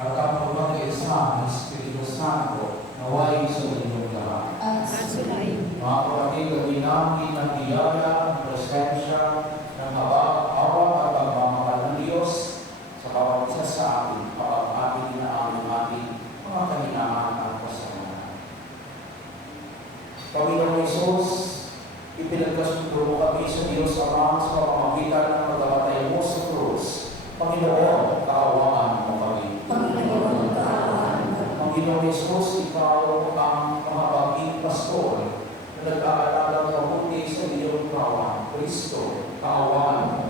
at ang pagkakaisa ng Espiritu Santo naway sa inyong lahat. At sumayin. Mga kapatid, gawin namin ang biyaya, ang presensya, ng awa at pagmamahal ng Diyos sa bawat isa sa atin, kapag ating inaamin ating mga kahinaan at kasalanan. Panginoong Isus, ipinagkasundo mo kami sa Diyos Ama sa pamamagitan ng pagkamatay mo sa krus. Panginoon, kaawaan mo kami. Panginoon, kaawaan mo. Panginoong Isus, ikaw ang mahabaging pastor na nag-aalagang mabuti sa iyong kawan. Kristo, kaawaan mo